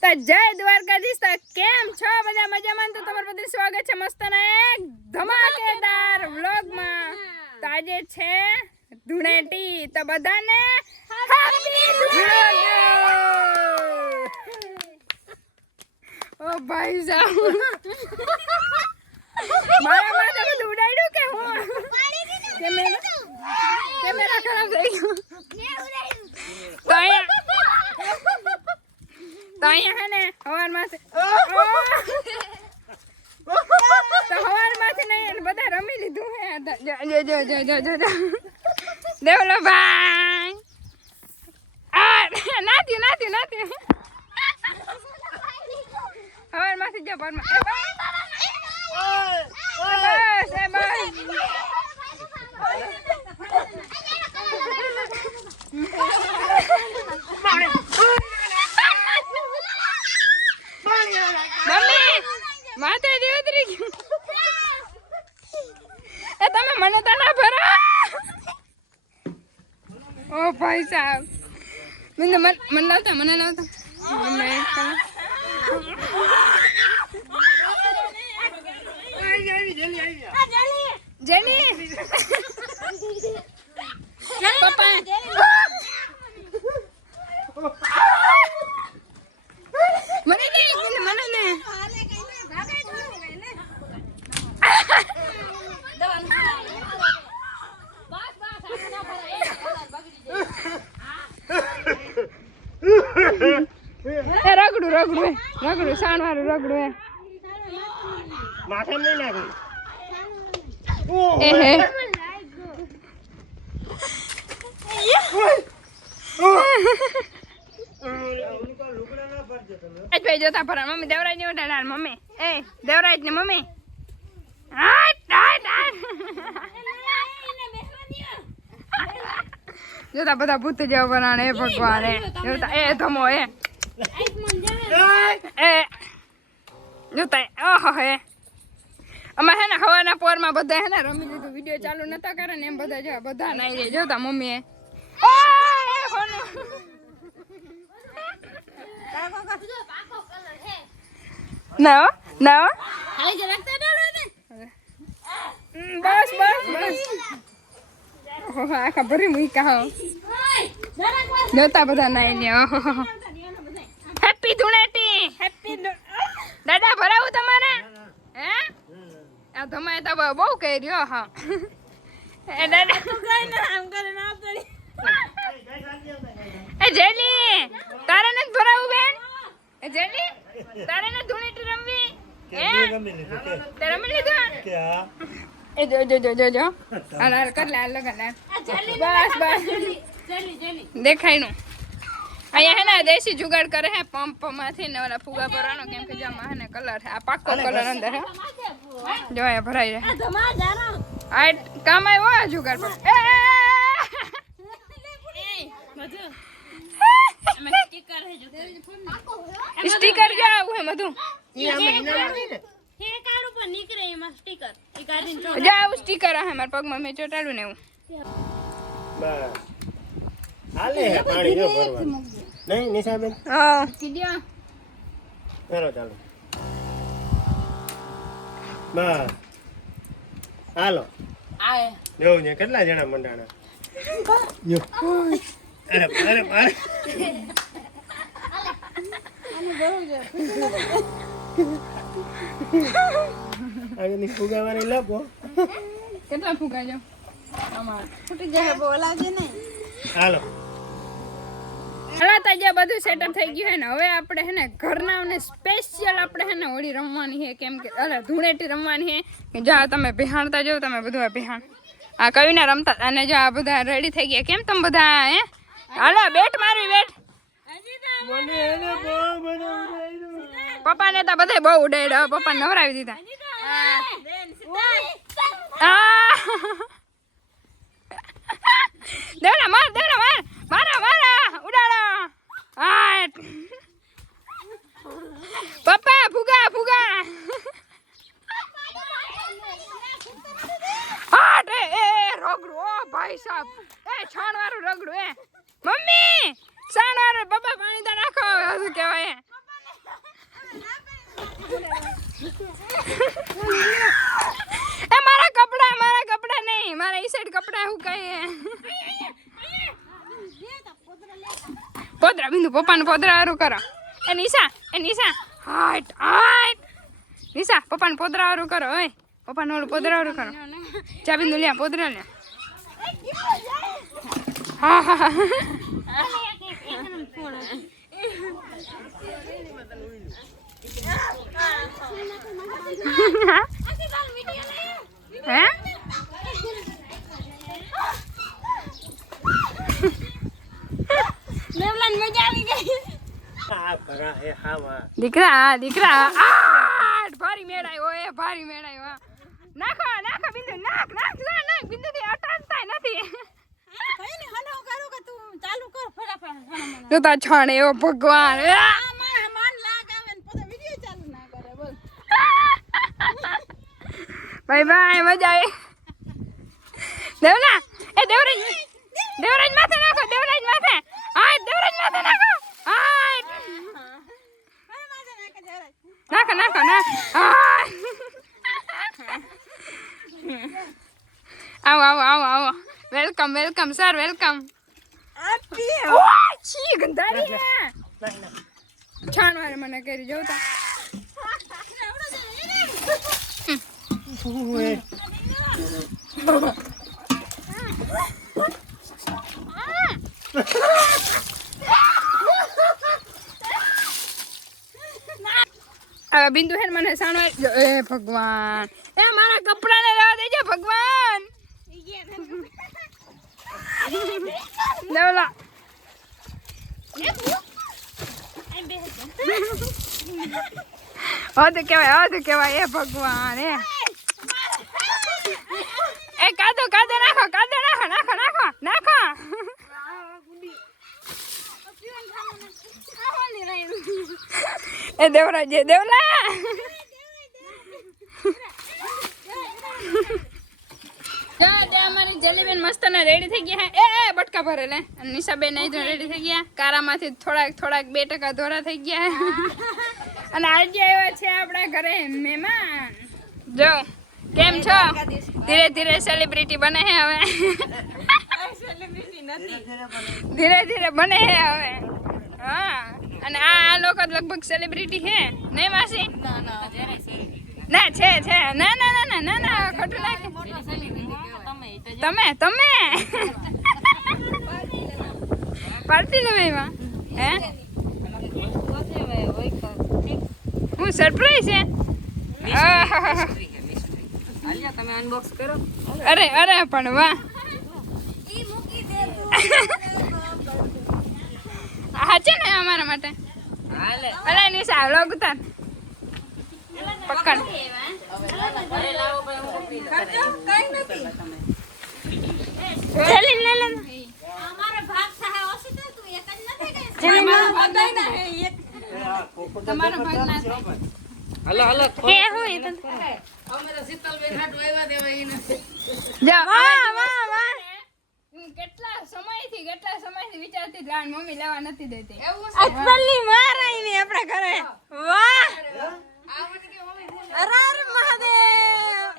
તો જય દ્વારકાધીશ. તો કેમ છો બધા? મજામાં? તો તમારું બધું સ્વાગત છે મસ્તના એક ધમાકેદાર વ્લોગમાં. તો આજે છે ધૂળેટી, તો બધાને હેપી ધૂળેટી. ઓ ભાઈ સાહેબ, મારા માથે બધું ઉડાડ્યું કે હું કેમેરા ખરાબ થઈ ગયો. તો અહીંયા હે ને હવારમાંથી નહીં બધા રમી લીધું હે. જો દેવલો ભાઈ નાત્યું હવારમાંથી જો બસ મમ્મી માથે ઉતરી ગયું. એ તમે મને તો ના ભરો. ઓ ભાઈ સાહેબ, મને લાવતા જેની પપ્પા મને ને રગડું સાણવાળું રગડું હે માથે નહીં નાખું. ભાઈ જોતા ફરા મમ્મી દેવરાજ ને ઉઠાડ. મમ્મી એ દેવરાજ ને મમ્મી જોતા બધા ભૂત જેવા બનાવે. એ ભગવાન જોતા એ ધમો એ જોતા ઓહો હે. અમે હે ને હવાના પોરમાં બધા હે ને રમી લીધું. વિડીયો ચાલુ નતા કરે ને એમ બધા બધા નાઈ જોતા મમ્મી ના બસ આખા ભરી મૂકા જોતા બધા નાઈ ને. હેપી ધૂળેટી. દાદા ભરાવું તમારે હે? આ ધમાય તો બહુ કહી રહ્યો. હા એ દાદા એ જેલી તારે નથી ભરાવું બેન? એ જેલી તારે નથી ધૂળેટી રમવી? તે રમી લીધું? એ જો અરે કર લે લગા બસ દેખાય નું. અહીંયા હે ને દેશી જુગાડ કરે હે પંપ માંથી ને ઓલા ફુગા ભરવાનો. કેમ કે જમા હે ને કલર હે આ પાક્કો કલર અંદર હે. જો અહીંયા ભરાઈ રહે આ કામ આવ્યો જુગાડ પર. સ્ટીકર જાવ હે મધુ જાવ સ્ટીકર હે મારા પગમાં મેં ચોટાડ્યું ને એવું. હાલે હે પાણી જો ભરવાનું નહીં નિશાબેન. હા કીધ્યા ચાલો બસ હાલો આય જોઉં ને કેટલા જણા મંડાણા. અરે આગળની ફુગાવાની લાપો. કેટલા ફુગા જો અમાર ફૂટી જાય બોલાવજે ને. હાલો તો જે બધું સેટઅપ થઈ ગયું હે ને હવે આપણે હે ને ઘરનાઓને સ્પેશિયલ આપણે હે ને હોળી રમવાની છે. કેમ કે ધૂળેટી રમવાની છે કે જા તમે બિહાણતા જાવ તમે બધું બિહાણ આ કવિને રમતા. અને જો આ બધા રેડી થઈ ગયા. કેમ તમે બધા હે હાલો બેટ મારી બેટ. પપ્પાને તો બધે બહુ ઉડાડ્યો. પપ્પા નવરાવી દીધા. દેવડા માર મારા ઉડાડો. પપ્પા ફુગા હાટ એ રગડું. ઓ ભાઈ સાહેબ એ છાણ વાળું રગડું. એ મમ્મી છાણ વાળું. પપ્પા પાણી તો નાખો શું કહેવાય. એ મારા કપડા નહીં, મારા ઈ સાઈડ કપડા હું કઈ પોદરા બિંદુ પપ્પાને પોદરા હારું કરો. એ નિશા હાટ નિશા પપ્પાને પોદરા હારું કરો. ઓય પપ્પાને ઓલું પોદરા હારું કરો. ચા બિંદુ લ્યા પોદરા લ્યા. હા હે દેવલાન મજા આવી ગઈ. દીકરા ભારી મેળાયો નાખો બિંદુ નાખ બિંદુ થી અટકતા નથી. તો તા છાણે એવો ભગવાન બાય મજા આવી. દેવલા એ દેવરાજ માથે નાખો. દેવરાજ માથે નાખો. આવો વેલકમ સર વેલકમ. છી ગંધારી છાણવારે મને કરી જોતા. હવે બિંદુ હે મને સાણવા. એ ભગવાન એ મારા કપડાને રહેવા દેજો ભગવાન. દેવલા હદ કેવાય એ ભગવાન. એ કાદો નાખો. એ દેવલા અમારી જલેબેન મસ્ત ને રેડી થઈ ગયા. એ બટકા ભરે લે. નિશાબેન નહીં રેડી થઈ ગયા. કારામાંથી થોડાક 2% ધોરા થઈ ગયા. અને આજે આવ્યા છે આપણા ઘરે મહેમાન. જો કેમ છો? ધીરે ધીરે સેલિબ્રિટી બને હે હવે. ધીરે બને હે હવે. હા અને આ લોકો લગભગ સેલિબ્રિટી હે નહીં માસી? ના છે ના ખોટું લાગે. તમે પાર્ટી નો એમાં હે હું સરપ્રાઈઝ છે. તમે અનબોક્સ કરો. અરે પણ વાહ. હા છે ને અમારા માટે. અરે નિશા લોગ ઉતાર પકડ. ચાલી લે અમારો ભાગ થાય ઓછી તો તું એક જ નથી ગઈ. તમારો ભાગ ના થાય. હલો એ હોય તો અમે તો શીતલબેન હાટુ આવ્યા દેવા ઈને. જા વાહ કેટલા સમયથી વિચારતી લાન મમ્મી લેવા નથી દેતી. અસલી માર આવીને આપણા ઘરે. વાહ અરર મહાદેવ.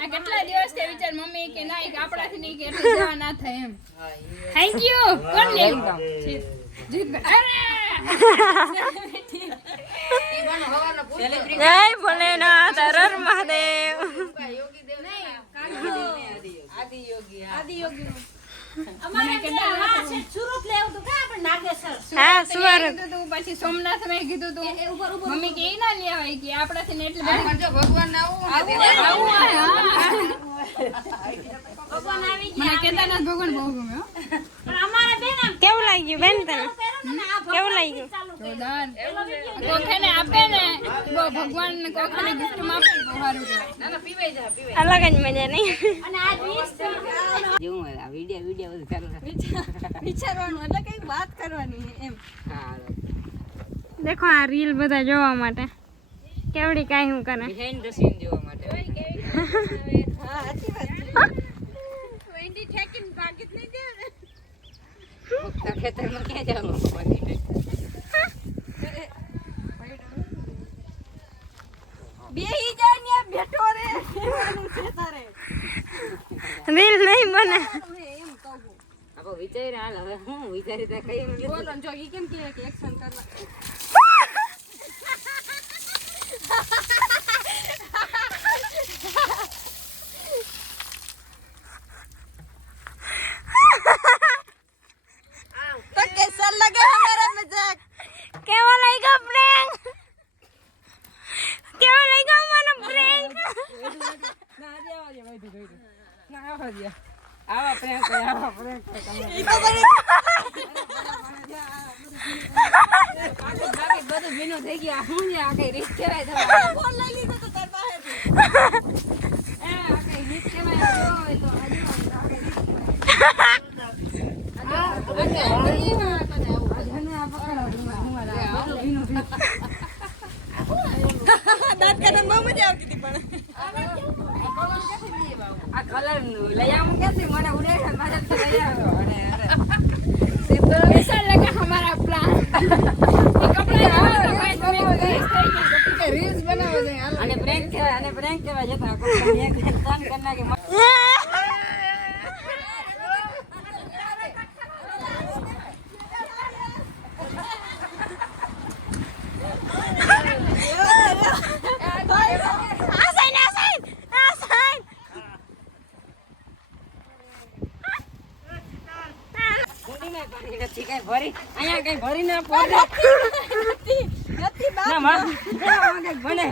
આ કેટલા દિવસથી વિચાર મમ્મી કે ના કે આપણાથી નહીં કે એટલે જવા ના થાય એમ. Thank you. કોણ લે જીત અરે જય ભોલેનાથ અરર મહાદેવ. આદિ યોગી અમારે કેડા સુરત લેવું તો કે આપણે નાગેશ્વર. હા સુરત તો પછી સોમનાથ મેં કીધું તું મમ્મી કે ઈ ના લેવાય કે આપડાથી ને એટલે બધું જો ભગવાન આવું ભગવાન આવી ગયા. મને કેદારનાથ ભગવાન બહુ ગમે હો. પણ અમારે બેન કેવું લાગ્યું બેન તને? કેવું લાગ્યું? જોરદાર. કોખેને આપે ને ભગવાન ને કોખેને ગિફ્ટ માં આપે બહુ સારું કહેવાય. ના પીવાઈ જા અલગ જ મજા નહીં. અને આ જેવું આ વિડિયો બધું ચાલુ વિચારવાનું એટલે કઈ વાત કરવાની એમ. હા દેખો આ રીલ બધા જોવા માટે કેવડી કાઈ હું કરે બિહાઇન્ડ ધ સીન જોવા માટે. હા સાચી વાત છે. વેન્ડી ઠેકીને ભાગી જ નહીં દે ને. મુક્તા ખેતરમાં ક્યાં જવાનું? બેઠો રે એવાનું છે તારે રીલ નહીં બને એમ કહું આપો વિચાર હાલ હવે હું વિચારી તો કઈ બોલો જો ઈ કેમ કે એક્શન કરવા तो कैसा लगा हमारा मजाक કેવો લાગ્યો પ્રેન્ક કેવો લાગ્યો અમારો પ્રેન્ક ના દેવા દે ભાઈ ભાઈ ના આવા દે આવા પ્રેન્ક તમે ઈ તો બધી બધું વિનો થઈ ગયા હું જે આ કઈ રીત કહેવાય તમારે ફોન લઈ લીધો તો તાર પાસેથી આ કઈ રીત કહેવાય હોય તો દાંત કાઢવાની બહુ મજા આવતી હતી પણ આ કલર લઈ આવું કેથી મને ઉડે મારે તો લઈ આવ્યો અને कैसा लगा हमारा प्लान રીલ્સ બનાવો છે અને પ્રેન્ક કહેવાય જતા કોઈ એક દિન કામ કરના કે નથી કઈ ભરી અહીંયા કઈ ભરી ના પડે નથી ના માં કઈ બને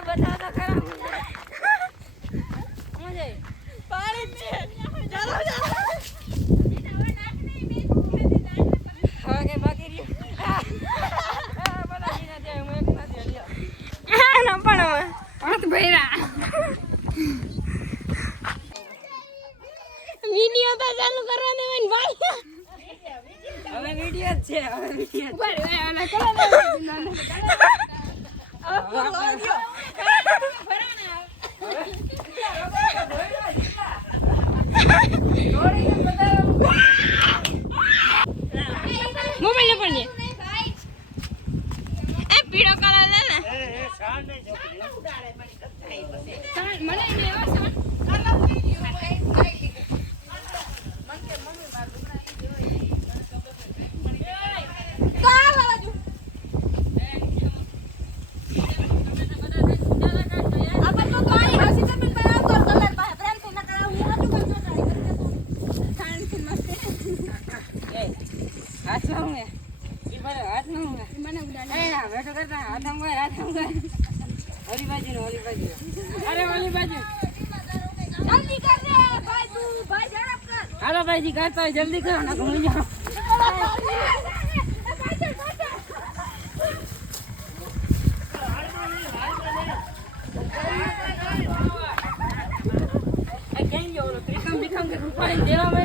બતાવતા ખરા પાણી છે ચાલો ચાલો હવે કઈ બાકી રહ્યું બનાવી ના જાય હું એક ના જાય ના પણ હાથ ભર્યા વિડિયો તો ચાલુ કરવાનો હોય ને ભાઈ હવે વિડિયો જ છે હવે વિડિયો ભાઈ ઓલા કરો મોબાઈલ પણ છે એ પીળો કલર લે ને મને લેવા ઓલી બાજુ અરે ઓલી બાજુ જલ્દી કર રે ભાઈ તું ભાઈ ઝડપ કર હાલો ભાઈજી કરતા હોય જલ્દી કરો ના હું જાઉં કેમ ગયો ઓલો ત્રિકમ કે રૂપાળી દેવા